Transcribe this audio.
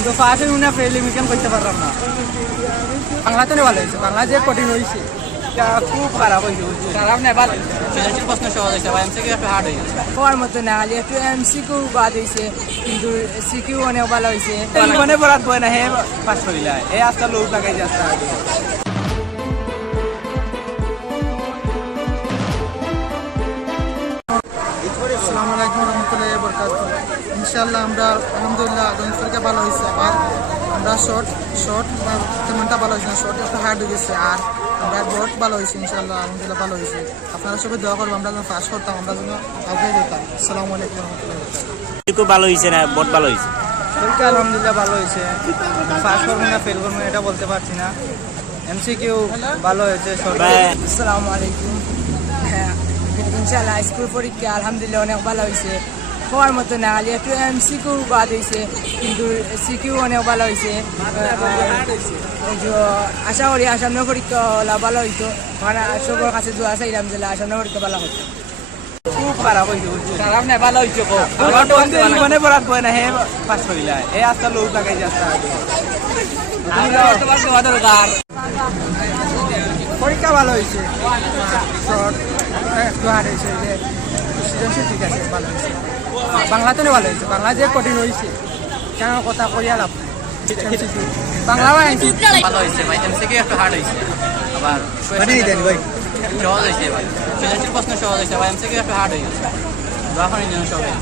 কিন্তু ফার্স্ট মনে প্রিলিমিশন করতে পারলাম না। বাংলাতে ভালো হয়েছে, বাংলা যে কঠিন হয়েছে এটা খুব খারাপ হয়েছে। খারাপ না, ভালো সৃজনশীল প্রশ্ন সহজ হয়েছে বা এমসিকিউ একটু হার্ড হয়ে গেছে। হওয়ার মতো না, খালি একটু এমসিকিউ বাদ হয়েছে, কিন্তু সিকিউ অনেক ভালো হয়েছে। মনে পড়াত বই না হে পাস করিলা এই আজকাল লোক লাগাই যাচ্ছে। আসসালামু আলাইকুম রহমতুল্লাহি ওয়া বারাকাতুহু। ইনশাআল্লাহ আমরা আলহামদুলিল্লাহ গণিত পরীক্ষা ভালো হয়েছে। আবার আমরা শর্ট তেমনটা ভালো হয়েছে না, শর্ট একটু হার্ড হয়ে গেছে। আর আমরা বোর্ড ভালো হয়েছে ইনশাআল্লাহ, আলহামদুলিল্লাহ ভালো হয়েছে। আপনারা সবাই দোয়া করবো আমরা যেন পাস করতাম, আমরা যেন আগে যেতাম। আসসালামু আলাইকুম রহমতুল্লাহি ওয়া বারাকাতুহু। খুব ভালো হয়েছে না, বোর্ড ভালো হয়েছে। পরীক্ষা আলহামদুলিল্লাহ ভালো হয়েছে। পাস করবো না ফেল করবো এটা বলতে পারছি না। এমসিকিউ ভালো হয়েছে। আসসালামু আলাইকুম। হ্যাঁ, ইনশাআল্লাহ স্কুল পরীক্ষা আলহামদুলিল্লাহ অনেক ভালো হয়েছে। হওয়ার মতো না, খালি একটু এমসিকিউ বাদ হয়েছে, কিন্তু সিকিউ অনেক ভালো হয়েছে। আশা করি আসামের পরীক্ষা ভালো হইতো। সবার কাছে দোয়া চাইলাম যে আসামের পরীক্ষা ভালো হতো। খুব খারাপ হয়েছে। খারাপ না, ভালো হয়েছে। মনে পড়াত বই না হে পাস করিলা এই আজকাল লোক লাগাই যাচ্ছে। পরীক্ষা ভালো হয়েছে, শর্ট একটু হার্ড হয়েছে, যে সৃজনশীল ঠিক আছে, ভালো হয়েছে। বাংলাতে ভালো হয়েছে, বাংলা যে কঠিন হয়েছে কেন কথা করিয়া লাভ বাংলা ভালো হয়েছে ভাই, এমসিকিউ একটু হার্ড হয়েছে। আবার সহজ হয়েছে ভাই, সৃজনশীল প্রশ্ন সহজ হয়েছে বা এমসিকিউ একটু হার্ড হয়ে গেছে। এখন সবাই